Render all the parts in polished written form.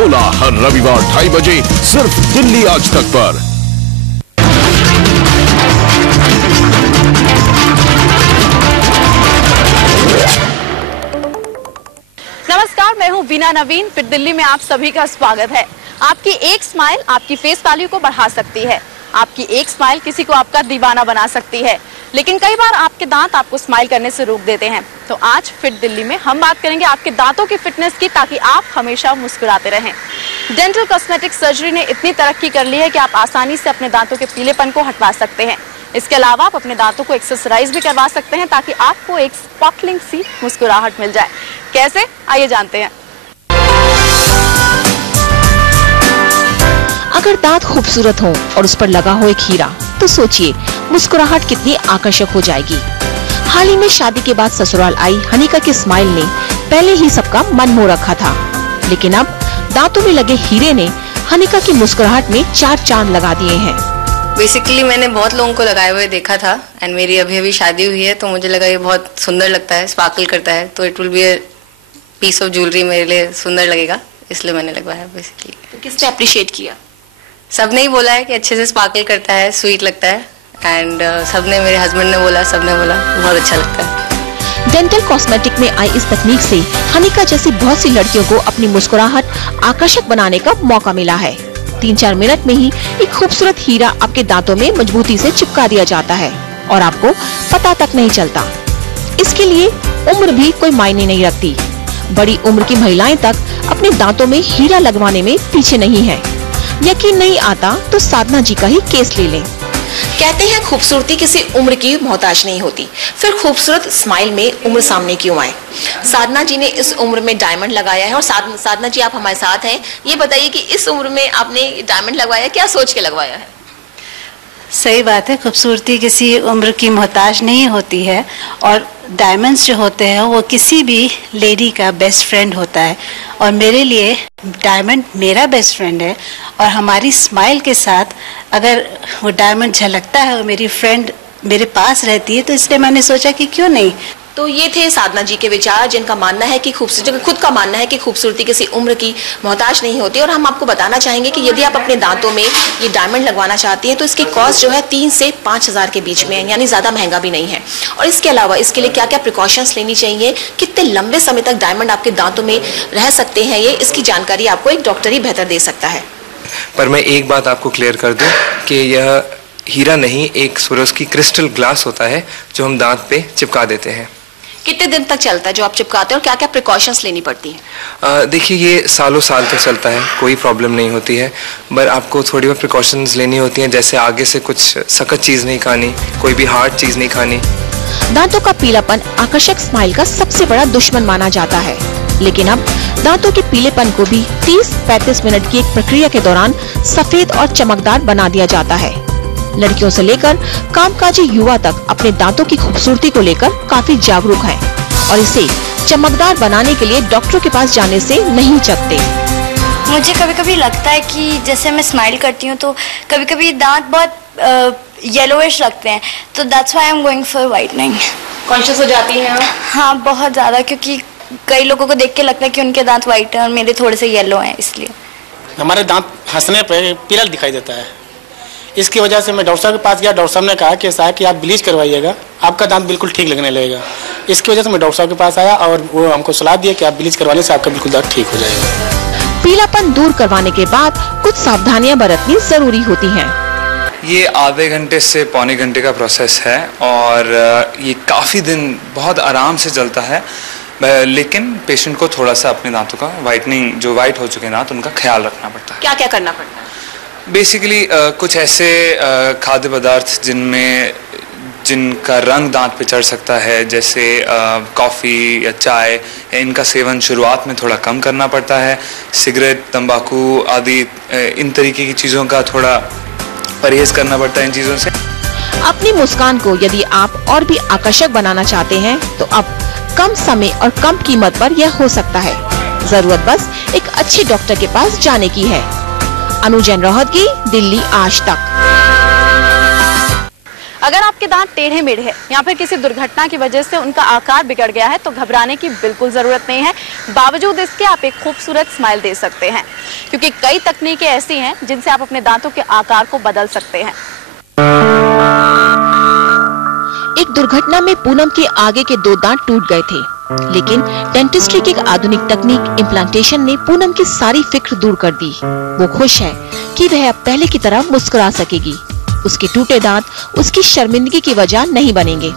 बोला हर रविवार 2:30 बजे सिर्फ दिल्ली आज तक पर। नमस्कार, मैं हूं वीना नवीन। फिट दिल्ली में आप सभी का स्वागत है। आपकी एक स्माइल आपकी फेस वैल्यू को बढ़ा सकती है। आपकी एक स्माइल किसी को आपका दीवाना बना सकती है, लेकिन कई बार आपके दांत आपको स्माइल करने से रोक देते हैं। तो आज फिट दिल्ली में हम बात करेंगे आपके दांतों की फिटनेस की, ताकि आप हमेशा मुस्कुराते रहें। डेंटल कॉस्मेटिक सर्जरी ने इतनी तरक्की कर ली है कि आप आसानी से अपने दांतों के पीलेपन को हटवा सकते हैं। इसके अलावा आप अपने दांतों को एक्सरसाइज भी करवा सकते हैं, ताकि आपको एक स्पार्कलिंग सी मुस्कुराहट मिल जाए। कैसे, आइए जानते हैं। अगर दांत खूबसूरत हो और उस पर लगा हो एक हीरा, तो सोचिए मुस्कुराहट कितनी आकर्षक हो जाएगी। हाल ही में शादी के बाद ससुराल आई हनिका की स्माइल ने पहले ही सबका मन मोह रखा था, लेकिन अब दांतों में लगे हीरे ने हनिका की मुस्कुराहट में 4 चांद लगा दिए हैं। बेसिकली मैंने बहुत लोगों को लगाए हुए देखा था एंड मेरी अभी शादी हुई है, तो मुझे लगा ये बहुत सुंदर लगता है, स्पार्कल करता है, तो it will be a piece of jewellery, मेरे लिए सुंदर लगेगा, इसलिए मैंने लगवाया। बेसिकली तो किसने अप्रिशिएट किया? सबने ही बोला है कि अच्छे से स्पार्कल करता है, स्वीट लगता है एंड सबने, मेरे हस्बैंड ने बोला, सबने बोला बहुत अच्छा लगता है। डेंटल कॉस्मेटिक में आई इस तकनीक से हनिका जैसी बहुत सी लड़कियों को अपनी मुस्कुराहट आकर्षक बनाने का मौका मिला है। 3-4 मिनट में ही एक खूबसूरत हीरा आपके दांतों में मजबूती से चिपका दिया जाता है और आपको पता तक नहीं चलता। इसके लिए उम्र भी कोई मायने नहीं रखती। बड़ी उम्र की महिलाएं तक अपने दांतों में हीरा लगवाने में पीछे नहीं है। यकीन नहीं आता तो साधना जी का ही केस ले लें। कहते हैं खूबसूरती किसी उम्र की मोहताज नहीं होती, फिर खूबसूरत स्माइल में उम्र सामने क्यों आए? साधना जी ने इस उम्र में डायमंड लगाया है और साधना जी आप हमारे साथ हैं। ये बताइए कि इस उम्र में आपने डायमंड लगवाया, क्या सोच के लगवाया है? सही बात है, खूबसूरती किसी उम्र की मोहताज नहीं होती है और डायमंड्स जो होते हैं वो किसी भी लेडी का बेस्ट फ्रेंड होता है और मेरे लिए डायमंड मेरा बेस्ट फ्रेंड है। और हमारी स्माइल के साथ अगर वो डायमंड झलकता है और मेरी फ्रेंड मेरे पास रहती है, तो इसलिए मैंने सोचा कि क्यों नहीं। तो ये थे साधना जी के विचार, जिनका मानना है कि खूबसूरती, खुद का मानना है कि खूबसूरती किसी उम्र की मोहताज नहीं होती। और हम आपको बताना चाहेंगे कि यदि आप अपने दांतों में ये डायमंड लगवाना चाहती हैं, तो इसकी कॉस्ट जो है 3 से 5 हज़ार के बीच में है, यानी ज़्यादा महंगा भी नहीं है। और इसके अलावा इसके लिए क्या क्या प्रिकॉशंस लेनी चाहिए, कितने लंबे समय तक डायमंड आपके दांतों में रह सकते हैं, ये इसकी जानकारी आपको एक डॉक्टर ही बेहतर दे सकता है। पर मैं एक बात आपको क्लियर कर दूं कि यह हीरा नहीं, एक स्वरोस्की क्रिस्टल ग्लास होता है जो हम दांत पे चिपका देते हैं। कितने दिन तक चलता है जो आप चिपकाते हैं और क्या क्या प्रिकॉशंस लेनी पड़ती है? देखिए, ये सालों साल तक चलता है, कोई प्रॉब्लम नहीं होती है, पर आपको थोड़ी बहुत प्रिकॉशंस लेनी होती हैं, जैसे आगे से कुछ सख्त चीज़ नहीं खानी, कोई भी हार्ड चीज़ नहीं खानी। दांतों का पीलापन आकर्षक स्माइल का सबसे बड़ा दुश्मन माना जाता है, लेकिन अब दांतों के पीलेपन को भी 30-35 मिनट की एक प्रक्रिया के दौरान सफेद और चमकदार बना दिया जाता है। लड़कियों से लेकर कामकाजी युवा तक अपने दांतों की खूबसूरती को लेकर काफी जागरूक हैं और इसे चमकदार बनाने के लिए डॉक्टरों के पास जाने से नहीं चकते। मुझे कभी कभी लगता है कि जैसे मैं स्माइल करती हूँ तो कभी कभी दांत बहुत येलोइश लगते हैं, तो that's why I am going for whitening. Conscious हो जाती हैं आप? हाँ, बहुत ज़्यादा, क्योंकि कई लोगों को देख के लगता है कि उनके दांत व्हाइट हैं और मेरे थोड़े से येलो हैं, इसलिए। हमारे दांत हंसने पे पीला दिखाई देता है, इसकी वजह से मैं डॉक्टर साहब के पास गया। डॉक्टर साहब ने कहा कि ऐसा है कि आप ब्लीच करवाइएगा, आपका दांत बिल्कुल ठीक लगने लगेगा। इसकी वजह से मैं डॉक्टर साहब के पास आया और वो हमको सलाह दिया कि आप ब्लीच करवाने से आपका बिल्कुल दांत ठीक हो जाएगा। पीलापन दूर करवाने के बाद कुछ सावधानियां बरतनी जरूरी होती हैं। ये आधे घंटे से पौने घंटे का प्रोसेस है और ये काफ़ी दिन बहुत आराम से चलता है, लेकिन पेशेंट को थोड़ा सा अपने दांतों का वाइटनिंग, जो वाइट हो चुके दांत, उनका ख्याल रखना पड़ता है। क्या क्या करना पड़ता है? बेसिकली कुछ ऐसे खाद्य पदार्थ जिनका रंग दांत पे चढ़ सकता है, जैसे कॉफ़ी या चाय, इनका सेवन शुरुआत में थोड़ा कम करना पड़ता है। सिगरेट, तंबाकू आदि इन तरीके की चीज़ों का थोड़ा परहेज करना पड़ता है इन चीज़ों से। अपनी मुस्कान को यदि आप और भी आकर्षक बनाना चाहते हैं, तो अब कम समय और कम कीमत पर यह हो सकता है। जरूरत बस एक अच्छे डॉक्टर के पास जाने की है। अनुजैन रोहतगी, दिल्ली आज तक। अगर आपके दांत टेढ़े मेढ़े हैं या फिर किसी दुर्घटना की वजह से उनका आकार बिगड़ गया है तो घबराने की बिल्कुल जरूरत नहीं है। बावजूद इसके आप एक खूबसूरत स्माइल दे सकते हैं, क्योंकि कई तकनीकें ऐसी हैं जिनसे आप अपने दांतों के आकार को बदल सकते हैं। एक दुर्घटना में पूनम के आगे के 2 दांत टूट गए थे, लेकिन डेंटिस्ट्री की एक आधुनिक तकनीक इम्प्लांटेशन ने पूनम की सारी फिक्र दूर कर दी। वो खुश है कि वह अब पहले की तरह मुस्कुरा सकेगी। उसके टूटे दांत उसकी शर्मिंदगी की वजह नहीं बनेंगे।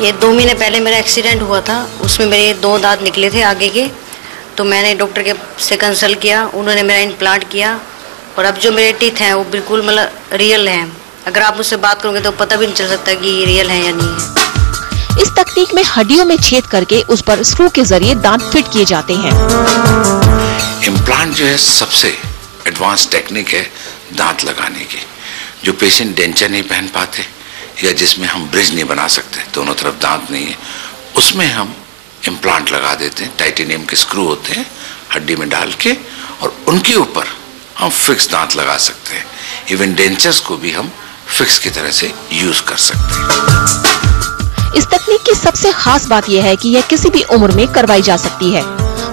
ये 2 महीने पहले मेरा एक्सीडेंट हुआ था, उसमें मेरे 2 दांत निकले थे आगे के, तो मैंने डॉक्टर से कंसल्ट किया, उन्होंने मेरा इम्प्लांट किया और अब जो मेरे टीथ हैं वो बिल्कुल मतलब रियल हैं। अगर आप मुझसे बात करोगे तो पता भी नहीं चल सकता कि ये रियल है या नहीं है। इस तकनीक में हड्डियों में छेद करके उस पर स्क्रू के जरिए दांत फिट किए जाते हैं। इम्प्लांट जो है सबसे एडवांस टेक्निक है दांत लगाने की। जो पेशेंट डेंचर नहीं पहन पाते या जिसमें हम ब्रिज नहीं बना सकते, दोनों तरफ दांत नहीं है, उसमें हम इम्प्लांट लगा देते हैं। टाइटेनियम के स्क्रू होते हैं हड्डी में डाल के, और उनके ऊपर हम फिक्स दांत लगा सकते हैं। इवन डेंचर्स को भी हम फिक्स की तरह से यूज कर सकते हैं। इस तकनीक की सबसे खास बात यह है कि यह किसी भी उम्र में करवाई जा सकती है,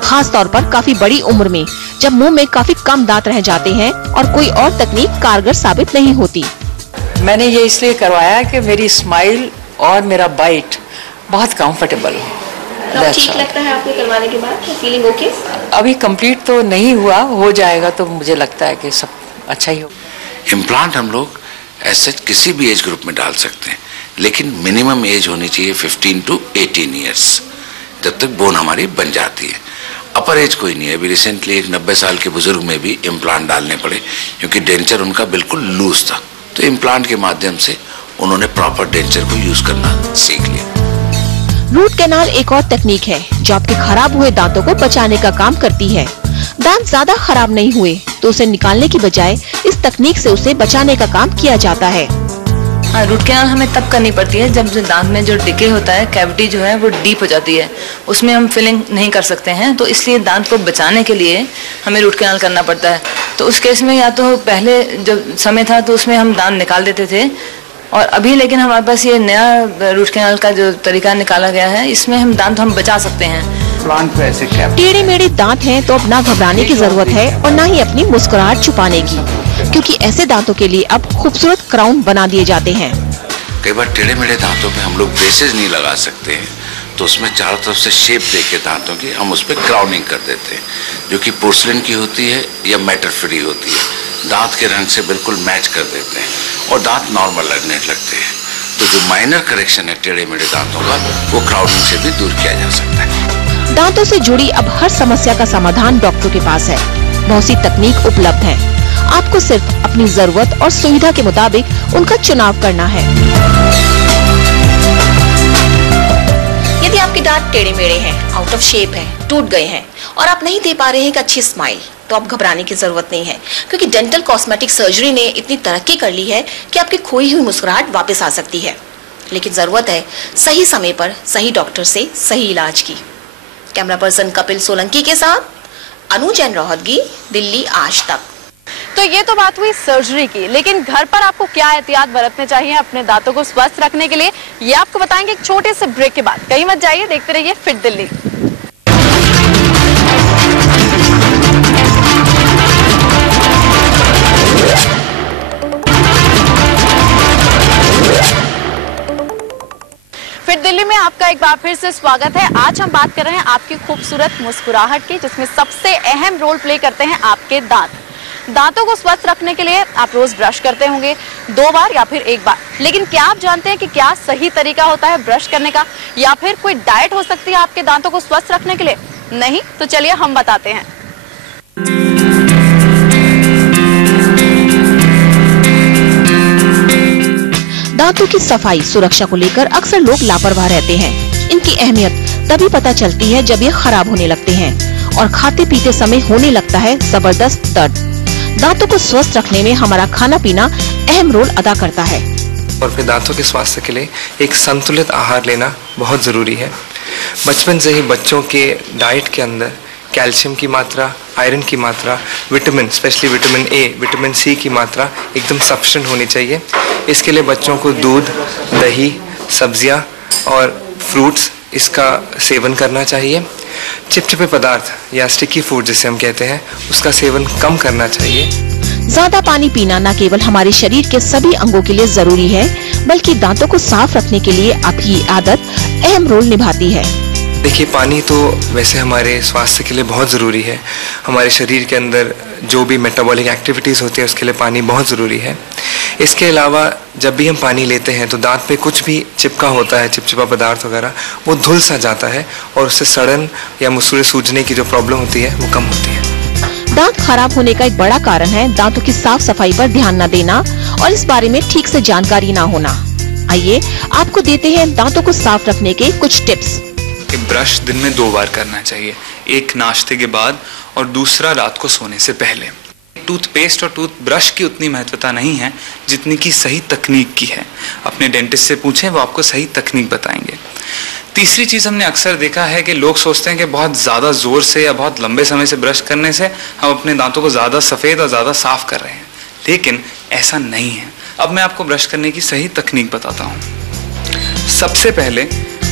खास तौर पर काफी बड़ी उम्र में, जब मुंह में काफी कम दांत रह जाते हैं और कोई और तकनीक कारगर साबित नहीं होती। मैंने ये इसलिए करवाया कि मेरी स्माइल और मेरा बाइट बहुत कंफर्टेबल हो। ठीक लगता है आपको करवाने के बाद? Feeling okay? अभी कंप्लीट तो नहीं हुआ, हो जाएगा तो मुझे लगता है कि सब अच्छा ही हो। इम्प्लांट हम लोग ऐसे किसी भी एज ग्रुप में डाल सकते हैं, लेकिन मिनिमम एज होनी चाहिए 15 to 18 ईयर्स, जब तक बोन हमारी बन जाती है। अपर एज कोई नहीं है। अभी रिसेंटली एक 90 साल के बुजुर्ग में भी इम्प्लांट डालने पड़े, क्योंकि डेंचर उनका बिल्कुल लूज था, तो इम्प्लांट के माध्यम से उन्होंने प्रॉपर डेंचर को यूज करना सीख लिया। रूट कैनाल एक और तकनीक है जो आपके खराब हुए दांतों को बचाने का काम करती है। दांत ज्यादा खराब नहीं हुए तो उसे निकालने की बजाय इस तकनीक से उसे बचाने का काम किया जाता है। हाँ, रूट कैनाल हमें तब करनी पड़ती है जब दांत में जो डिके होता है, कैविटी जो है वो डीप हो जाती है, उसमें हम फिलिंग नहीं कर सकते हैं, तो इसलिए दांत को बचाने के लिए हमें रूट कैनाल करना पड़ता है। तो उस केस में या तो पहले जब समय था तो उसमें हम दांत निकाल देते थे, और अभी लेकिन हमारे पास ये नया रूट कैनाल का जो तरीका निकाला गया है, इसमें हम दांत बचा सकते हैं। टेढ़े मेढ़े दांत हैं तो अब ना घबराने की जरूरत है और ना ही अपनी मुस्कुराहट छुपाने की, क्योंकि ऐसे दांतों के लिए अब खूबसूरत क्राउन बना दिए जाते हैं। कई बार टेढ़े मेढ़े दांतों पे हम लोग ब्रेसेस नहीं लगा सकते हैं, तो उसमें चारों तरफ से शेप देके दांतों की हम उस पर क्राउनिंग कर देते हैं, जो कि पोर्सलिन की होती है या मेटल फ्री होती है। दांत के रंग से बिल्कुल मैच कर देते हैं और दांत नॉर्मल लगने लगते हैं। तो जो माइनर करेक्शन है टेढ़े मेढ़े दांतों का, वो क्राउनिंग से भी दूर किया जा सकता है। दांतों से जुड़ी अब हर समस्या का समाधान डॉक्टरों के पास है। बहुत सी तकनीक उपलब्ध है, आपको सिर्फ अपनी जरूरत और सुविधा के मुताबिक उनका चुनाव करना है। यदि आपके दांत टेढ़े मेढ़े हैं, आउट ऑफ शेप हैं, टूट गए हैं और आप नहीं दे पा रहे हैं एक अच्छी स्माइल, तो आप घबराने की जरूरत नहीं है, क्योंकि डेंटल कॉस्मेटिक सर्जरी ने इतनी तरक्की कर ली है कि आपकी खोई हुई मुस्कुराहट वापस आ सकती है। लेकिन जरूरत है सही समय पर सही डॉक्टर से सही इलाज की। कैमरा पर्सन कपिल सोलंकी के साथ अनु जैन रोहतगी, दिल्ली आज तक। तो ये तो बात हुई सर्जरी की, लेकिन घर पर आपको क्या एहतियात बरतने चाहिए अपने दांतों को स्वस्थ रखने के लिए, ये आपको बताएंगे एक छोटे से ब्रेक के बाद। कहीं मत जाइए, देखते रहिए फिट दिल्ली। फिट दिल्ली में आपका एक बार फिर से स्वागत है। आज हम बात कर रहे हैं आपकी खूबसूरत मुस्कुराहट की, जिसमें सबसे अहम रोल प्ले करते हैं आपके दांत। दांतों को स्वस्थ रखने के लिए आप रोज ब्रश करते होंगे 2 बार या फिर 1 बार, लेकिन क्या आप जानते हैं कि क्या सही तरीका होता है ब्रश करने का, या फिर कोई डाइट हो सकती है आपके दांतों को स्वस्थ रखने के लिए? नहीं? तो चलिए हम बताते हैं। दांतों की सफाई सुरक्षा को लेकर अक्सर लोग लापरवाह रहते हैं। इनकी अहमियत तभी पता चलती है जब ये खराब होने लगते हैं और खाते पीते समय होने लगता है जबरदस्त दर्द। दांतों को स्वस्थ रखने में हमारा खाना पीना अहम रोल अदा करता है। और फिर दांतों के स्वास्थ्य के लिए एक संतुलित आहार लेना बहुत ज़रूरी है। बचपन से ही बच्चों के डाइट के अंदर कैल्शियम की मात्रा, आयरन की मात्रा, vitamin, specially vitamin A, vitamin C की मात्रा एकदम सफिशिएंट होनी चाहिए। इसके लिए बच्चों को दूध, दही, सब्जियां और फ्रूट्स इसका सेवन करना चाहिए। चिपचिपे पदार्थ या स्टिकी फूड जिसे हम कहते हैं, उसका सेवन कम करना चाहिए। ज्यादा पानी पीना न केवल हमारे शरीर के सभी अंगों के लिए जरूरी है, बल्कि दांतों को साफ रखने के लिए आपकी ये आदत अहम रोल निभाती है। देखिए, पानी तो वैसे हमारे स्वास्थ्य के लिए बहुत ज़रूरी है। हमारे शरीर के अंदर जो भी मेटाबॉलिक एक्टिविटीज़ होती है उसके लिए पानी बहुत ज़रूरी है। इसके अलावा जब भी हम पानी लेते हैं तो दांत पे कुछ भी चिपका होता है, चिपचिपा पदार्थ वगैरह, वो धुल सा जाता है और उससे सड़न या मुसूड़े सूजने की जो प्रॉब्लम होती है वो कम होती है। दांत खराब होने का एक बड़ा कारण है दांतों की साफ सफाई पर ध्यान न देना और इस बारे में ठीक से जानकारी न होना। आइए आपको देते हैं दांतों को साफ रखने के कुछ टिप्स। कि ब्रश दिन में 2 बार करना चाहिए, एक नाश्ते के बाद और दूसरा रात को सोने से पहले। टूथपेस्ट और टूथब्रश की उतनी महत्वता नहीं है जितनी की सही तकनीक की है। अपने डेंटिस्ट से पूछें, वो आपको सही तकनीक बताएंगे। तीसरी चीज़ हमने अक्सर देखा है कि लोग सोचते हैं कि बहुत ज़्यादा ज़ोर से या बहुत लंबे समय से ब्रश करने से हम अपने दांतों को ज़्यादा सफ़ेद और ज़्यादा साफ कर रहे हैं, लेकिन ऐसा नहीं है। अब मैं आपको ब्रश करने की सही तकनीक बताता हूँ। सबसे पहले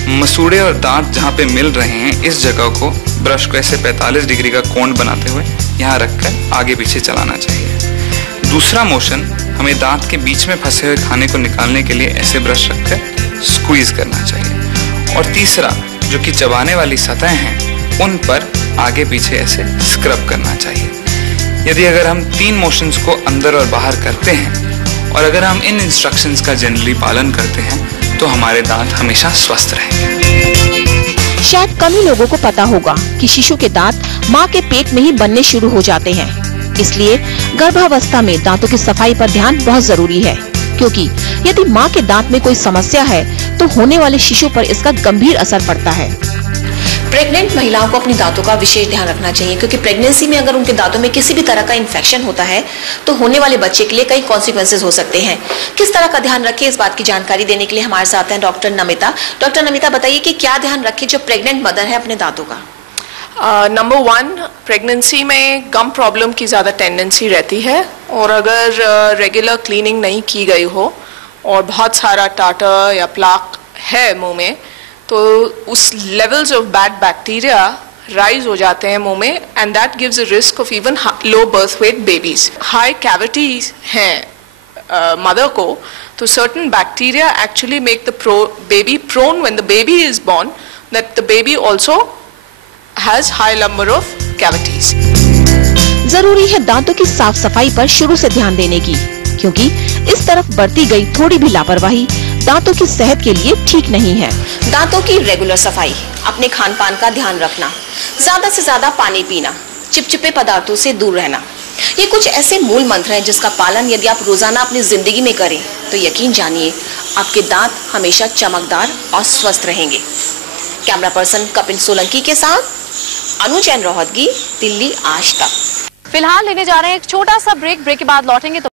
मसूड़े और दांत जहाँ पे मिल रहे हैं इस जगह को ब्रश को ऐसे 45 डिग्री का कोण बनाते हुए यहाँ रखकर आगे पीछे चलाना चाहिए। दूसरा मोशन हमें दांत के बीच में फंसे हुए खाने को निकालने के लिए ऐसे ब्रश रखकर स्क्वीज करना चाहिए। और तीसरा, जो कि चबाने वाली सतह हैं उन पर आगे पीछे ऐसे स्क्रब करना चाहिए। यदि अगर हम 3 मोशंस को अंदर और बाहर करते हैं और अगर हम इन इंस्ट्रक्शंस का जनरली पालन करते हैं तो हमारे दांत हमेशा स्वस्थ रहेंगे। शायद कम ही लोगों को पता होगा कि शिशु के दांत माँ के पेट में ही बनने शुरू हो जाते हैं। इसलिए गर्भावस्था में दांतों की सफाई पर ध्यान बहुत जरूरी है, क्योंकि यदि माँ के दांत में कोई समस्या है तो होने वाले शिशु पर इसका गंभीर असर पड़ता है। प्रेग्नेंट महिलाओं को अपने दांतों का विशेष ध्यान रखना चाहिए, क्योंकि प्रेगनेंसी में अगर उनके दांतों में किसी भी तरह का इन्फेक्शन होता है तो होने वाले बच्चे के लिए कई कॉन्सिक्वेंसेस हो सकते हैं। किस तरह का ध्यान रखें, इस बात की जानकारी देने के लिए हमारे साथ हैं डॉक्टर नमिता। डॉक्टर नमिता, बताइए कि क्या ध्यान रखें जो प्रेग्नेंट मदर है अपने दांतों का? नंबर 1, प्रेगनेंसी में गम प्रॉब्लम की ज़्यादा टेंडेंसी रहती है, और अगर रेगुलर क्लीनिंग नहीं की गई हो और बहुत सारा टाटा या प्लाक है मुंह में, तो उस levels of bad bacteria rise हो जाते हैं मुंह में, and that gives a risk of even low birth weight babies. High cavities हैं मदर को, तो certain bacteria actually make the baby prone when the baby is born, that the baby also has high number of cavities. जरूरी है दांतों की साफ सफाई पर शुरू से ध्यान देने की, क्योंकि इस तरफ बरती गई थोड़ी भी लापरवाही दांतों की सेहत के लिए ठीक नहीं है। दांतों की रेगुलर सफाई, अपने खान पान का ध्यान रखना, ज्यादा से ज्यादा पानी पीना, चिपचिपे पदार्थों से दूर रहना, ये कुछ ऐसे मूल मंत्र हैं जिसका पालन यदि आप रोजाना अपनी जिंदगी में करें तो यकीन जानिए आपके दांत हमेशा चमकदार और स्वस्थ रहेंगे। कैमरा पर्सन कपिल सोलंकी के साथ अनु जैन रोहतगी, दिल्ली आज तक। फिलहाल लेने जा रहे हैं एक छोटा सा ब्रेक के बाद लौटेंगे तो